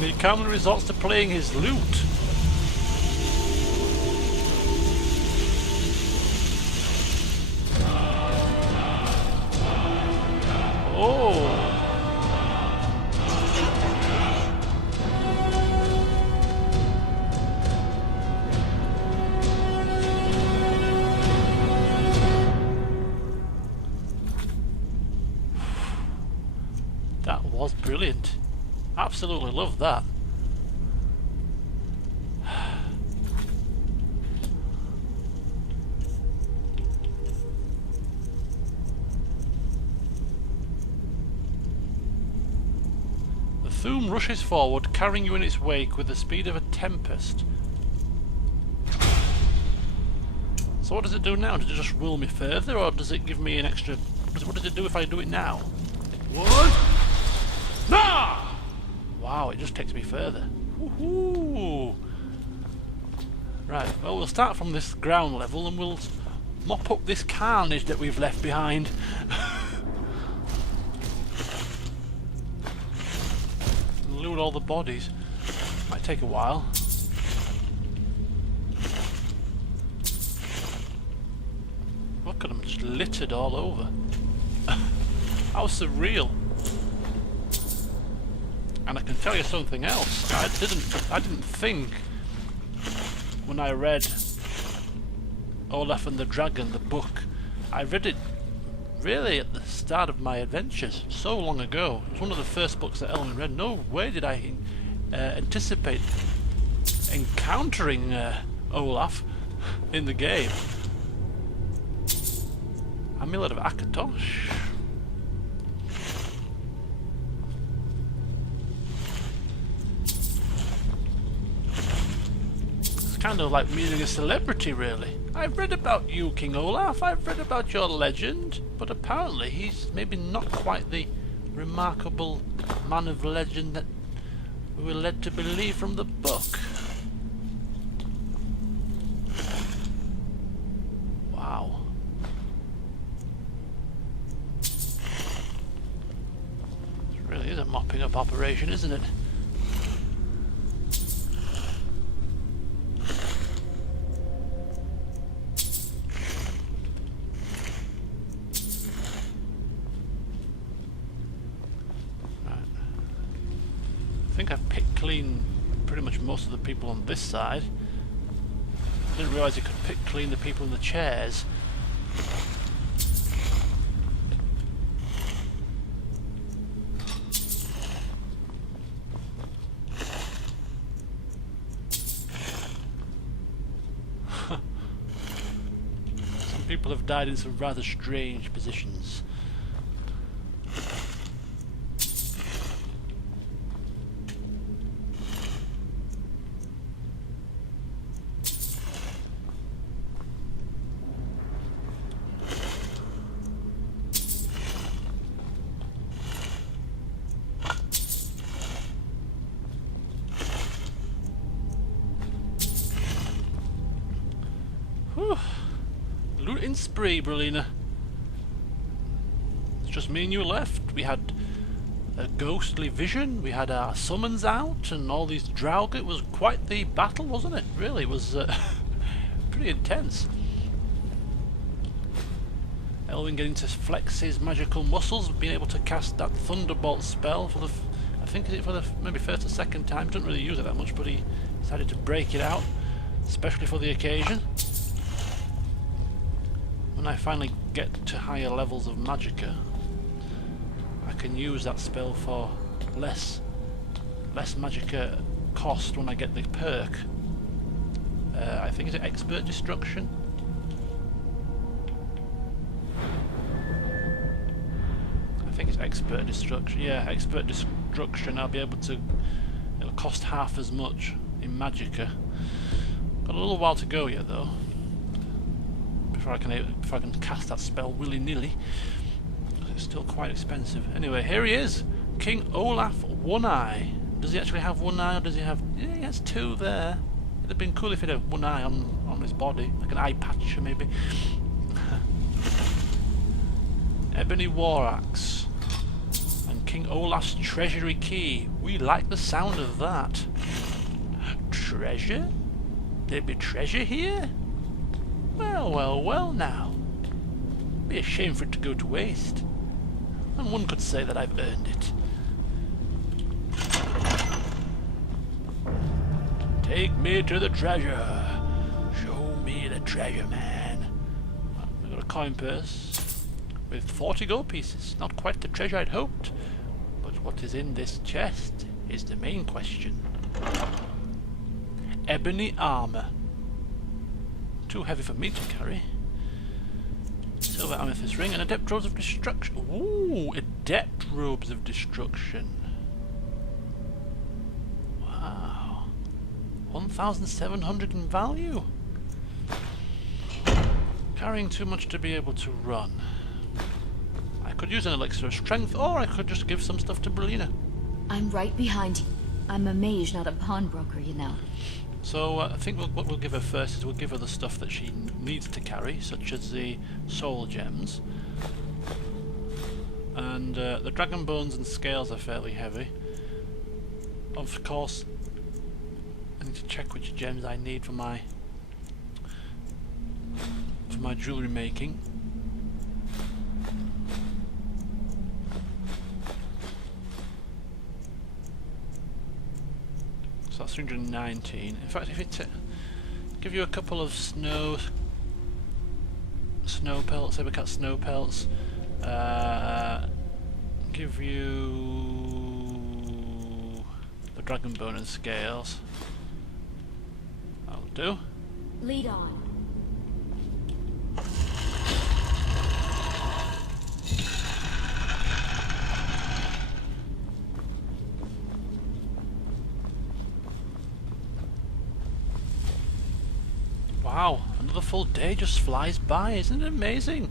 and he calmly resorts to playing his lute. Oh! That was brilliant. Absolutely loved that. The Thum rushes forward, carrying you in its wake with the speed of a tempest. So what does it do now? Does it just roll me further, or does it give me an extra... What does it do if I do it now? What? Nah! Wow, it just takes me further. Woohoo! Right, well, we'll start from this ground level and we'll mop up this carnage that we've left behind. And loot all the bodies. Might take a while. Look at them, just littered all over. How surreal. And I can tell you something else. I didn't think when I read Olaf and the Dragon, the book. I read it really at the start of my adventures, so long ago. It was one of the first books that Elwynn read. No way did I anticipate encountering Olaf in the game. Amulet of Akatosh. Kind of like meeting a celebrity, really. I've read about you, King Olaf, I've read about your legend, but apparently he's maybe not quite the remarkable man of legend that we were led to believe from the book. Wow. It really is a mopping up operation, isn't it? I think I've picked clean pretty much most of the people on this side. I didn't realise you could pick clean the people in the chairs. Some people have died in some rather strange positions. Looting spree, Brolina. It's just me and you left. We had a ghostly vision, we had our summons out, and all these Draugr. It was quite the battle, wasn't it? Really, it was pretty intense. Elwynn getting to flex his magical muscles, being able to cast that Thunderbolt spell for the... I think it's for the maybe first or second time. Doesn't really use it that much, but he decided to break it out, especially for the occasion. When I finally get to higher levels of magicka, I can use that spell for less magicka cost when I get the perk. I think it's Expert Destruction. I think it's Expert Destruction. Yeah, Expert Destruction. I'll be able to... It'll cost half as much in magicka. Got a little while to go yet, though. Before I can cast that spell willy-nilly. It's still quite expensive. Anyway, here he is, King Olaf One Eye. Does he actually have one eye, or does he have... Yeah, he has two there. It'd have been cool if he had one eye on his body, like an eye patch maybe. Ebony War Axe and King Olaf's treasury key. We like the sound of that. Treasure? There be treasure here? Well, well, well now. Be a shame for it to go to waste. And one could say that I've earned it. Take me to the treasure. Show me the treasure, man. I've got a coin purse with 40 gold pieces. Not quite the treasure I'd hoped. But what is in this chest is the main question. Ebony armor. Too heavy for me to carry. Silver amethyst ring and adept robes of destruction. Ooh, adept robes of destruction. Wow. 1,700 in value. Carrying too much to be able to run. I could use an elixir of strength, or I could just give some stuff to Berlina. I'm right behind you. I'm a mage, not a pawnbroker, you know. So I think what we'll give her first is we'll give her the stuff that she needs to carry, such as the soul gems. And the dragon bones and scales are fairly heavy. Of course, I need to check which gems I need for my jewellery making. So that's 319. In fact, if it give you a couple of snow pelts, sabercat snow pelts, give you the dragon bone and scales. That'll do. Lead on. Wow, another full day just flies by, isn't it amazing?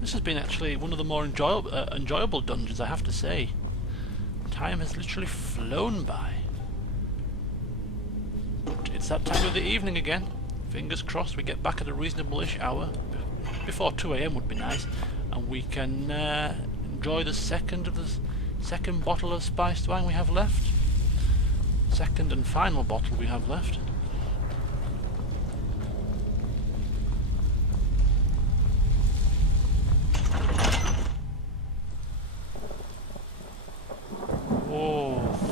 This has been actually one of the more enjoyable dungeons, I have to say. Time has literally flown by. But it's that time of the evening again. Fingers crossed we get back at a reasonable-ish hour. Before 2 AM would be nice. And we can enjoy the second bottle of spiced wine we have left. Second and final bottle we have left.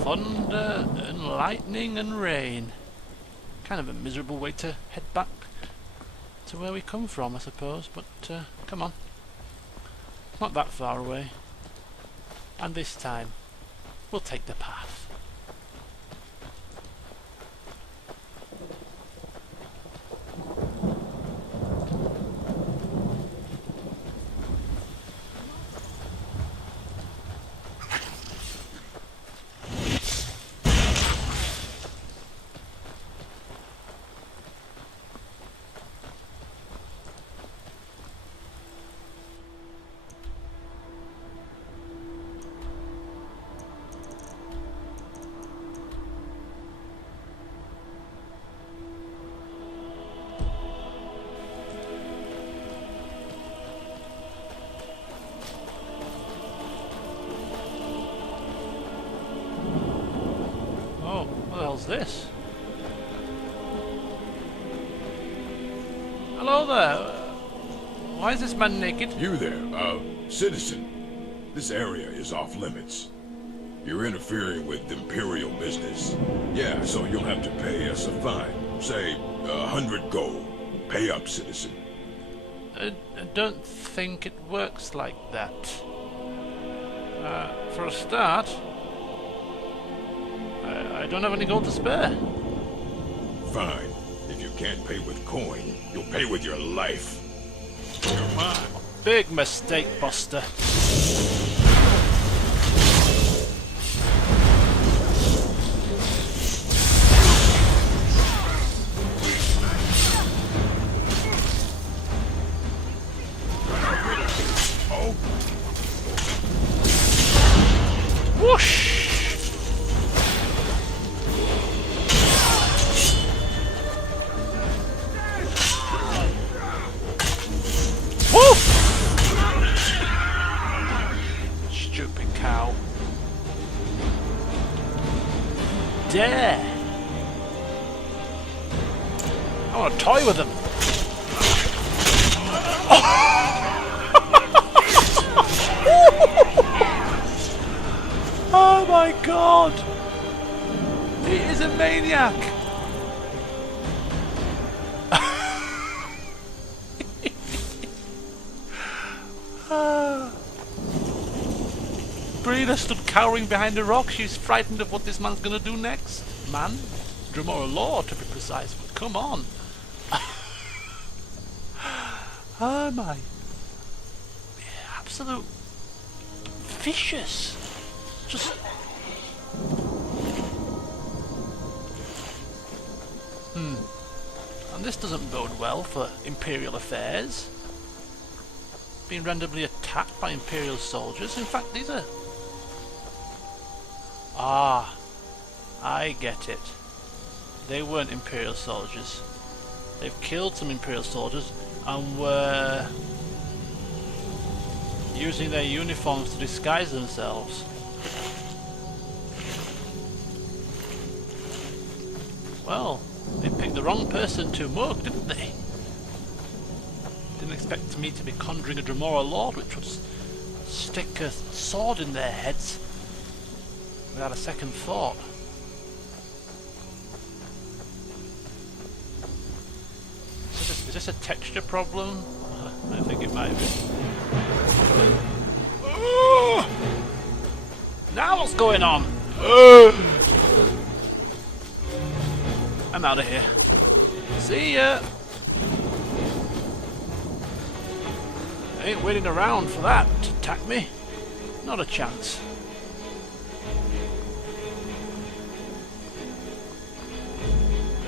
Thunder and lightning and rain. Kind of a miserable way to head back to where we come from, I suppose, but come on. Not that far away. And this time, we'll take the path. This? Hello there. Why is this man naked? You there, citizen. This area is off limits. You're interfering with Imperial business. Yeah, so you'll have to pay us a fine. Say, 100 gold. Pay up, citizen. I don't think it works like that. For a start, I don't have any gold to spare. Fine. If you can't pay with coin, you'll pay with your life. You're mine. Big mistake, Buster. Oh. Whoosh! dare! I want to toy with them! Oh my god! He is a maniac! Brina stood cowering behind a rock. She's frightened of what this man's gonna do next. Man? Dremora law, to be precise, but come on. Oh my. Absolute vicious. Just... And this doesn't bode well for Imperial affairs. Being randomly attacked by Imperial soldiers. In fact, these are... Ah, I get it. They weren't Imperial soldiers. They've killed some Imperial soldiers and were using their uniforms to disguise themselves. Well, they picked the wrong person to mug, didn't they? Didn't expect me to be conjuring a Dremora Lord, which would stick a sword in their heads without a second thought. Is this a texture problem? I think it might be. Now what's going on? I'm out of here. See ya! I ain't waiting around for that to attack me. Not a chance.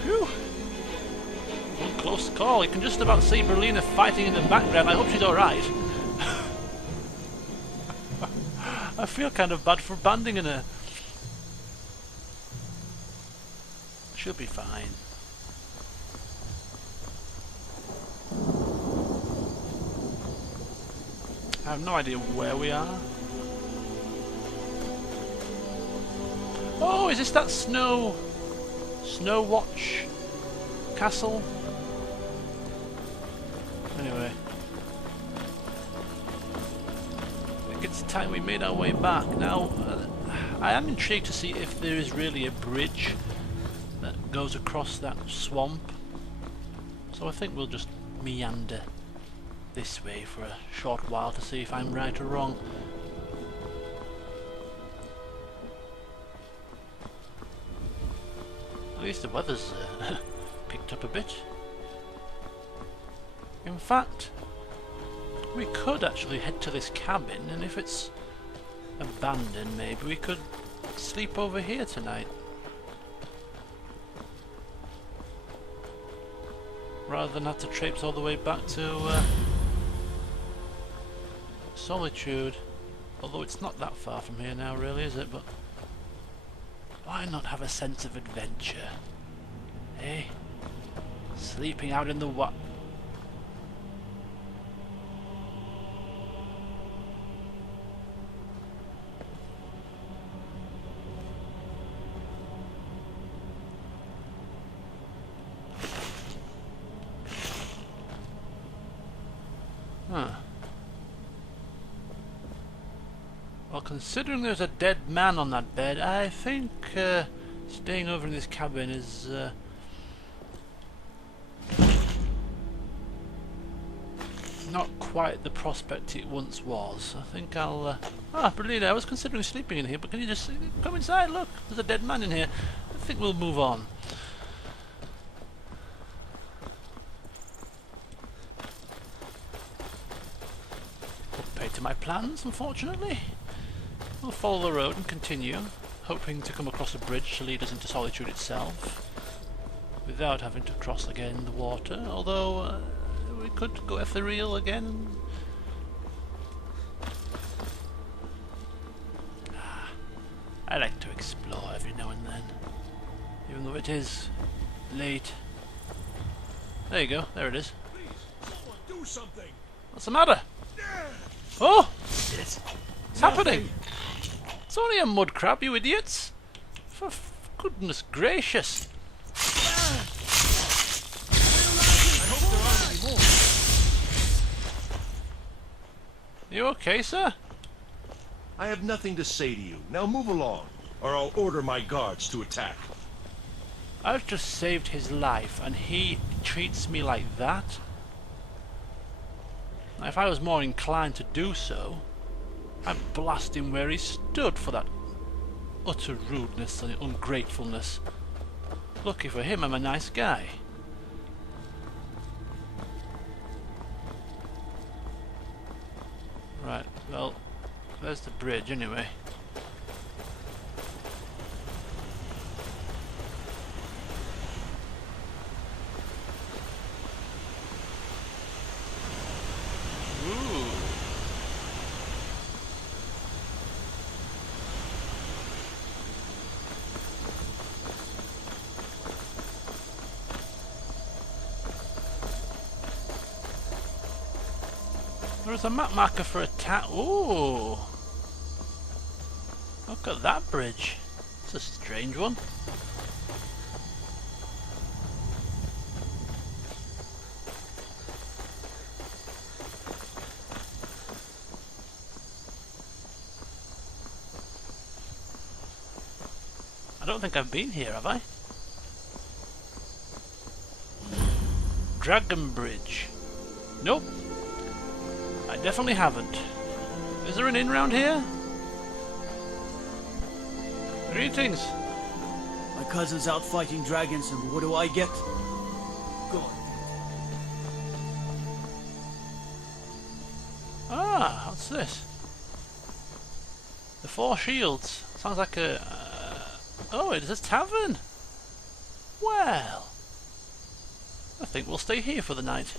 Phew. One close call. You can just about see Berlina fighting in the background. I hope she's alright. I feel kind of bad for abandoning her. She'll be fine. I have no idea where we are. Oh, is this that Snow Watch castle? Anyway. I think it's time we made our way back. Now, I am intrigued to see if there is really a bridge that goes across that swamp. So I think we'll just meander this way for a short while to see if I'm right or wrong. At least the weather's picked up a bit. In fact, we could actually head to this cabin, and if it's abandoned maybe we could sleep over here tonight. Rather than have to traipse all the way back to Solitude. Although it's not that far from here now really, is it? But why not have a sense of adventure? Eh? Sleeping out in the what? Huh. Well, considering there's a dead man on that bed, I think staying over in this cabin is not quite the prospect it once was. I think I'll... Berlina, I was considering sleeping in here, but can you just come inside? Look, there's a dead man in here. I think we'll move on. To my plans, unfortunately. We'll follow the road and continue, hoping to come across a bridge to lead us into Solitude itself, without having to cross again the water, although we could go ethereal again. I like to explore every now and then, even though it is late. There you go, there it is. Please, someone do something. What's the matter? Oh! What's happening? It's only a mud crab, you idiots! For Goodness gracious! You okay, sir? I have nothing to say to you. Now move along, or I'll order my guards to attack. I've just saved his life, and he treats me like that? Now, if I was more inclined to do so, I'd blast him where he stood for that utter rudeness and ungratefulness. Lucky for him, I'm a nice guy. Right, well, there's the bridge anyway. Ooh. There's a map marker for a ooh! Look at that bridge. It's a strange one. I don't think I've been here, have I? Dragon Bridge. Nope. I definitely haven't. Is there an inn round here? Greetings. My cousin's out fighting dragons, and what do I get? Go on. Ah, what's this? The Four Shields. Sounds like a... oh, it's a tavern. Well, I think we'll stay here for the night.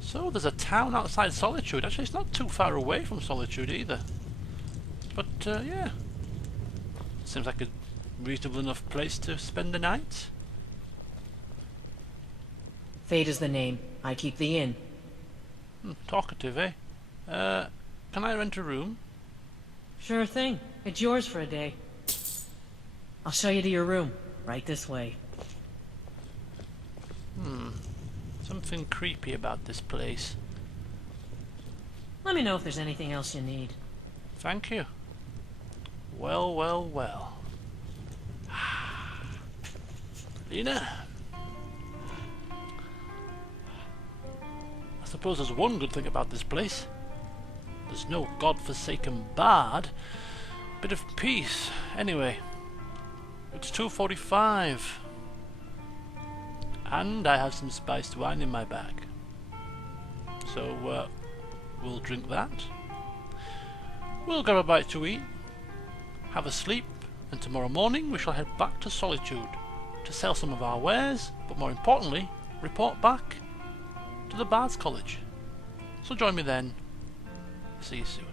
So there's a town outside Solitude. Actually, it's not too far away from Solitude either. But yeah, seems like a reasonable enough place to spend the night. Fate is the name. I keep the inn. Talkative, eh? Can I rent a room? Sure thing. It's yours for a day. I'll show you to your room. Right this way. Something creepy about this place. Let me know if there's anything else you need. Thank you. Well, well, well. Lena? I suppose there's one good thing about this place. There's no godforsaken bard. Bit of peace. Anyway, it's 2:45. And I have some spiced wine in my bag. So, we'll drink that. We'll grab a bite to eat, have a sleep, and tomorrow morning we shall head back to Solitude to sell some of our wares, but more importantly, report back to the Bard's College. So join me then. See you soon.